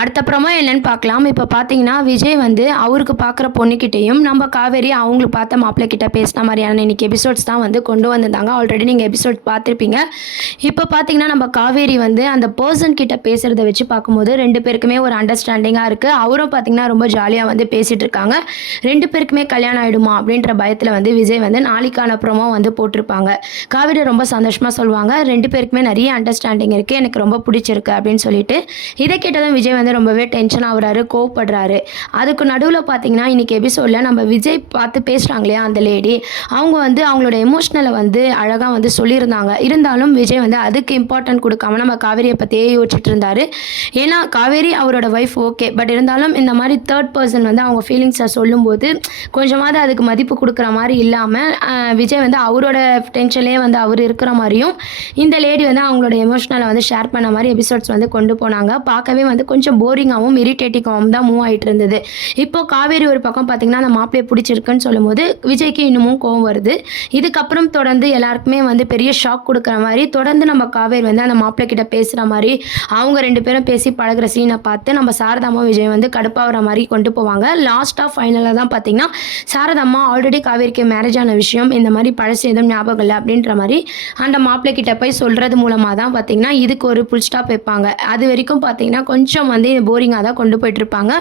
அடுத்த ப்ரோமோ என்னன்னு பார்க்கலாம். இப்போ பார்த்தீங்கன்னா, விஜய் வந்து அவருக்கு பார்க்குற பொண்ணுகிட்டயும், நம்ம காவேரி அவங்களுக்கு பார்த்த மாப்பிள்ளை கிட்ட பேசின மாதிரியான இன்னைக்கு எபிசோட்ஸ் தான் வந்து கொண்டு வந்திருந்தாங்க. ஆல்ரெடி நீங்கள் எபிசோட் பார்த்துருப்பீங்க. இப்போ பார்த்தீங்கன்னா, நம்ம காவேரி வந்து அந்த பர்சன் கிட்ட பேசுகிறத வச்சு பார்க்கும்போது 2 பேருக்குமே ஒரு அண்டர்ஸ்டாண்டிங்காக இருக்குது. அவரும் பார்த்தீங்கன்னா, ரொம்ப ஜாலியாக வந்து பேசிகிட்டு இருக்காங்க. 2 பேருக்குமே கல்யாணம் ஆகிடுமா அப்படின்ற பயத்தில் வந்து விஜய் வந்து நாளைக்கான ப்ரோமோ வந்து போட்டிருப்பாங்க. காவேரி ரொம்ப சந்தோஷமாக சொல்லுவாங்க, 2 பேருக்குமே நிறைய அண்டர்ஸ்டாண்டிங் இருக்குது, எனக்கு ரொம்ப பிடிச்சிருக்கு அப்படின்னு சொல்லிட்டு. இதை கேட்டதும் விஜய் வந்து ரொம்பவே டென்ஷன் ஆகுறாரு, கோவப்படுறாரு. அதுக்கு நடுவில் பார்த்தீங்கன்னா, இன்னைக்கு எபிசோடில் நம்ம விஜய் பார்த்து பேசுகிறாங்க இல்லையா அந்த லேடி, அவங்க வந்து அவங்களோட எமோஷ்னலை வந்து அழகாக வந்து சொல்லியிருந்தாங்க. இருந்தாலும் விஜய் வந்து அதுக்கு இம்பார்ட்டன்ட் கொடுக்காம நம்ம காவேரியை பற்றியே யோசிச்சுட்டு இருந்தார். ஏன்னா காவேரி அவரோட ஒய்ஃப் ஓகே, பட் இருந்தாலும் இந்த மாதிரி தேர்ட் பர்சன் வந்து அவங்க ஃபீலிங்ஸை சொல்லும்போது கொஞ்சமாவது அதுக்கு மதிப்பு கொடுக்குற மாதிரி இல்லாமல் விஜய் வந்து அவரோட டென்ஷன்லேயே வந்து அவர் இருக்கிற மாதிரியும் இந்த லேடி வந்து அவங்களோட எமோஷ்னலை வந்து ஷேர் பண்ண மாதிரி எபிசோட்ஸ் வந்து கொண்டு போனாங்க. பார்க்கவே வந்து கொஞ்சம் போரிங்காகவும் இரிட்டேட்டிங்காகவும் தான் மூவ் ஆகிட்டு இருந்தது. இப்போ காவேரி ஒரு பக்கம் பார்த்தீங்கன்னா அந்த மாப்பிள்ளையை பிடிச்சிருக்குன்னு சொல்லும்போது விஜய்க்கு இன்னமும் கோவம் வருது. இதுக்கப்புறம் தொடர்ந்து எல்லாருக்குமே வந்து பெரிய ஷாக் கொடுக்குற மாதிரி தொடர்ந்து நம்ம காவேரி வந்து அந்த மாப்பிள்ளை கிட்ட பேசுகிற மாதிரி அவங்க 2 பேரும் பேசி பழகிற சீனை பார்த்து நம்ம சாரதாமா விஜய் வந்து கடுப்பாகிற மாதிரி கொண்டு போவாங்க. லாஸ்ட்டாக ஃபைனலாக தான் பார்த்தீங்கன்னா சாரதாம்மா ஆல்ரெடி காவேரிக்கு மேரேஜ் ஆன விஷயம் இந்த மாதிரி பழசு எதுவும் ஞாபகம் இல்லை அப்படின்ற மாதிரி அந்த மாப்பிள்ளை கிட்ட போய் சொல்கிறது மூலமாக தான் பார்த்தீங்கன்னா இதுக்கு ஒரு புல் ஸ்டாப் வைப்பாங்க. அது வரைக்கும் பார்த்தீங்கன்னா கொஞ்சம் வந்து போரிங்காக தான் கொண்டு போயிட்டுருப்பாங்க.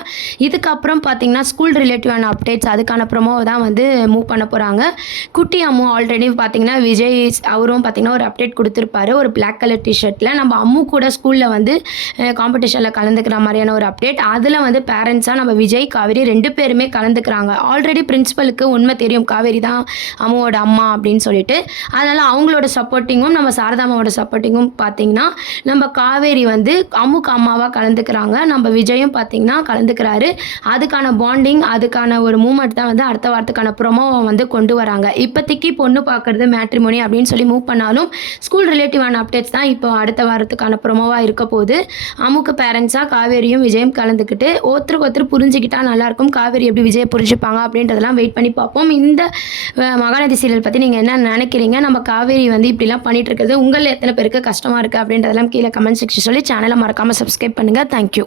இதுக்கப்புறம் பார்த்தீங்கன்னா ஸ்கூல் ரிலேட்டிவான அப்டேட்ஸ் அதுக்கான ப்ரோமோவை தான் வந்து மூவ் பண்ண போகிறாங்க. குட்டி அம்மு ஆல்ரெடி பார்த்தீங்கன்னா விஜய் அவரும் பார்த்தீங்கன்னா ஒரு அப்டேட் கொடுத்துருப்பாரு ஒரு பிளாக் கலர் டிஷர்ட்டில். நம்ம அம்மு கூட ஸ்கூலில் வந்து காம்படிஷனில் கலந்துக்கிற மாதிரியான ஒரு அப்டேட். அதில் வந்து பேரண்ட்ஸாக நம்ம விஜய் காவேரி 2 பேருமே கலந்துக்கிறாங்க. ஆல்ரெடி பிரின்சிபலுக்கு உண்மை தெரியும் காவேரி தான் அம்முவோட அம்மா அப்படின்னு சொல்லிட்டு. அதனால் அவங்களோட சப்போர்ட்டிங்கும் நம்ம சாரதாமாவோட சப்போர்ட்டிங்கும் பார்த்தீங்கன்னா நம்ம காவேரி வந்து அம்முக்கு அம்மாவாக கலந்துக்கிறாங்க. நம்ம விஜயும் பார்த்தீங்கன்னா கலந்துக்கிறாரு. அதுக்கான பாண்டிங் அதுக்கான ஒரு மூமெண்ட் தான் வந்து அடுத்த வாரத்துக்கான ப்ரோமோவை வந்து கொண்டு வராங்க. இப்போதைக்கு பொண்ணு பார்க்குறது மேட்ரிமோனி அப்படின்னு சொல்லி மூவ் பண்ணாலும் ஸ்கூல் ரிலேட்டிவான அப்டேட்ஸ் தான் இப்போ அடுத்த வாரத்துக்கான ப்ரோமோவாக இருக்க போகுது. அம்முக்கு பேரண்ட்ஸாக காவேரியும் விஜயும் கலந்துக்கிட்டு ஒருத்தருக்கு ஒருத்தர் புரிஞ்சுக்கிட்டா நல்லாயிருக்கும். காவேரி எப்படி விஜயை புரிஞ்சுப்பாங்க அப்படின்றதெல்லாம் வெயிட் பண்ணி பார்ப்போம். இந்த மகாநதி சீரியல் பற்றி நீங்கள் என்ன நினைக்கிறீங்க? நம்ம காவேரி வந்து இப்படிலாம் பண்ணிட்டு இருக்கிறது உங்களில் எத்தனை பேருக்கு கஷ்டமாக இருக்குது அப்படின்றதெல்லாம் கீழே கமெண்ட் செக்ஷன் சொல்லி சேனலை மறக்காமல் சப்ஸ்கிரைப் பண்ணுங்கள். தேங்க்யூ.